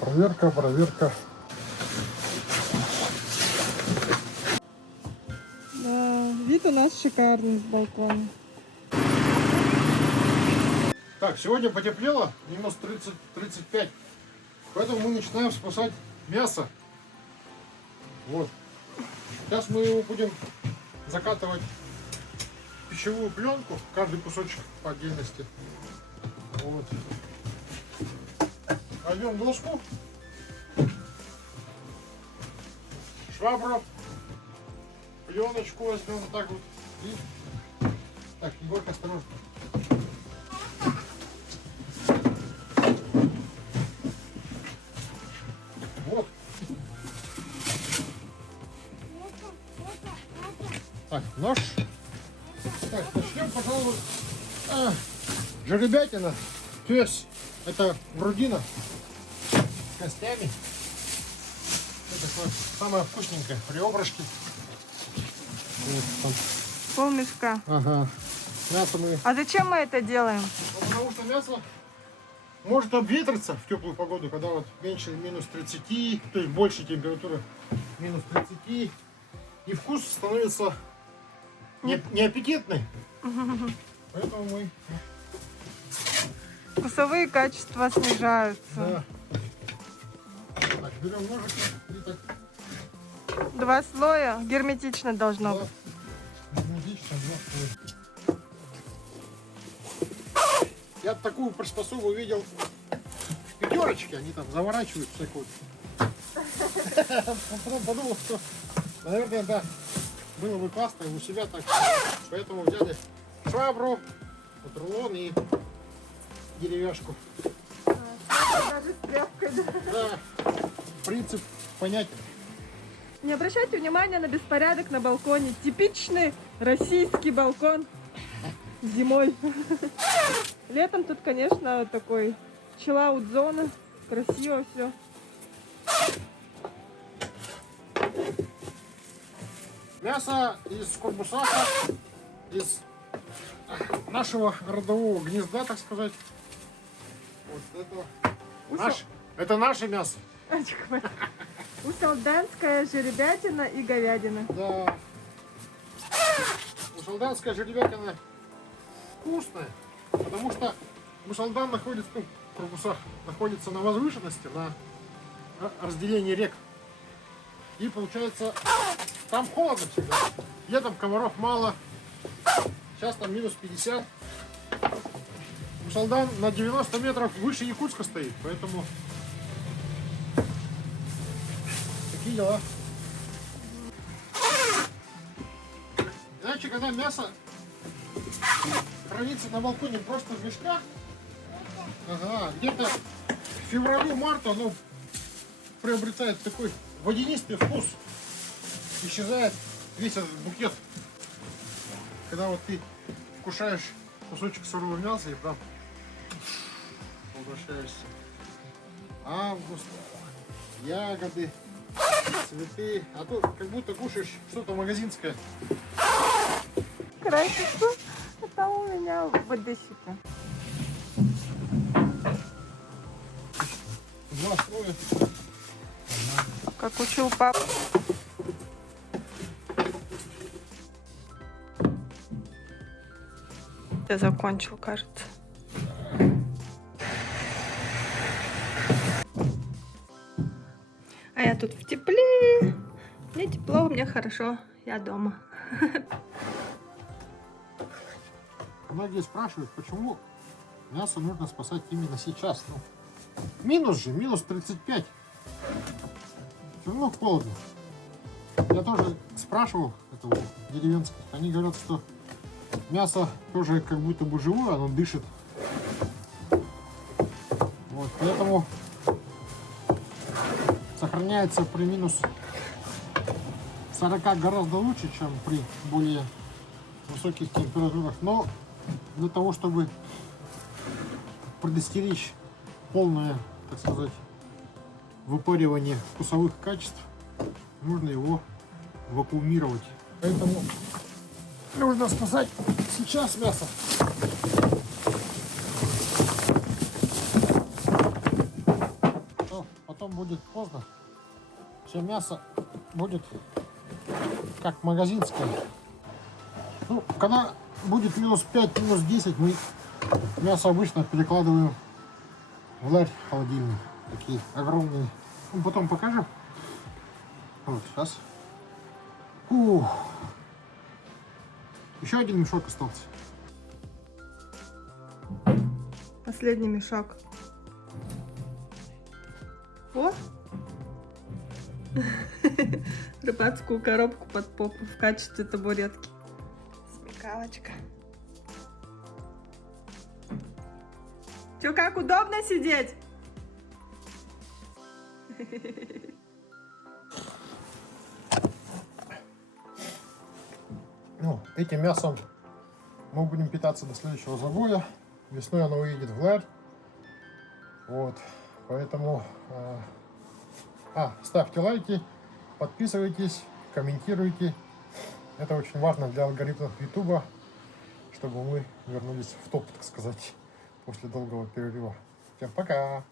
Проверка, проверка. Да, вид у нас шикарный с балкона. Так, сегодня потеплело, минус 30-35. Поэтому мы начинаем спасать мясо. Вот. Сейчас мы его будем закатывать в пищевую пленку, каждый кусочек по отдельности. Вот. Возьмем доску, швабру, пленочку возьмем вот так вот. И... Так, Егорка, осторожно. Вот. Так, нож. Так, начнем, пожалуй, жеребятина. То есть это грудина с костями. Это такое самое вкусненькое при ображке. Полмешка. Ага. Мясо мы... А зачем мы это делаем? Ну, потому что мясо может обветриться в теплую погоду, когда вот меньше минус 30, то есть больше температура минус 30, и вкус становится неаппетитный. Поэтому мы... Вкусовые качества снижаются. Да. Так, берем ножик и так. 2 слоя герметично должно быть. Герметично, 2 слоя. Я такую приспособу видел в пятерочке, они там заворачивают всякую. Потом подумал, что, наверное, да, было бы классно и у себя так. Поэтому взяли швабру, вот рулон и деревяшку. Даже с тряпкой, да. Да, принцип понятен. Не обращайте внимания на беспорядок на балконе. Типичный российский балкон зимой. Летом тут, конечно, такой чиллаут зона. Красиво все. Мясо из корбусаха, из нашего родового гнезда, так сказать. Вот это наше мясо. Усолданская жеребятина и говядина. Да. Усолданская жеребятина вкусная, потому что Усолдан находится, ну, корпусах находится на возвышенности, на разделении рек. И получается, там холодно всегда. Летом комаров мало. Сейчас там минус 50. Усолдан на 90 метров выше Якутска стоит, поэтому такие дела. Иначе, когда мясо хранится на балконе просто в мешках, где-то к февралю-марту оно приобретает такой водянистый вкус. Исчезает весь этот букет. Когда вот ты кушаешь кусочек сырого мяса и прям возвращаешься. Август, ягоды, цветы. А то как будто кушаешь что-то магазинское. Красица. Это у меня водичка. 2 слоя. Как учил папа. Я закончил, кажется. А я тут в тепле. Мне тепло, мне хорошо. Я дома. Многие спрашивают, почему мясо нужно спасать именно сейчас. Ну, минус же, минус 35. Все равно холодно. Я тоже спрашивал этого деревенских. Они говорят, что мясо тоже как будто бы живое, оно дышит. Вот, поэтому сохраняется при минус 40 гораздо лучше, чем при более высоких температурах. Но для того, чтобы предостеречь полное, так сказать, выпаривание вкусовых качеств, нужно его вакуумировать. Поэтому нужно спасать сейчас мясо. потом будет поздно. Все мясо будет как магазинское. Ну, когда будет минус 5, минус 10, мы мясо обычно перекладываем в ларь холодильник. Такие огромные. Ну, потом покажу. Вот, сейчас. Еще один мешок остался. Последний мешок. О! Рыбацкую коробку под попу в качестве табуретки. Смекалочка. Чё, как удобно сидеть? Ну, этим мясом мы будем питаться до следующего забоя. Весной оно уедет в ларь. Вот, поэтому ставьте лайки, подписывайтесь, комментируйте. Это очень важно для алгоритмов YouTube, чтобы мы вернулись в топ, так сказать, после долгого перерыва. Всем пока!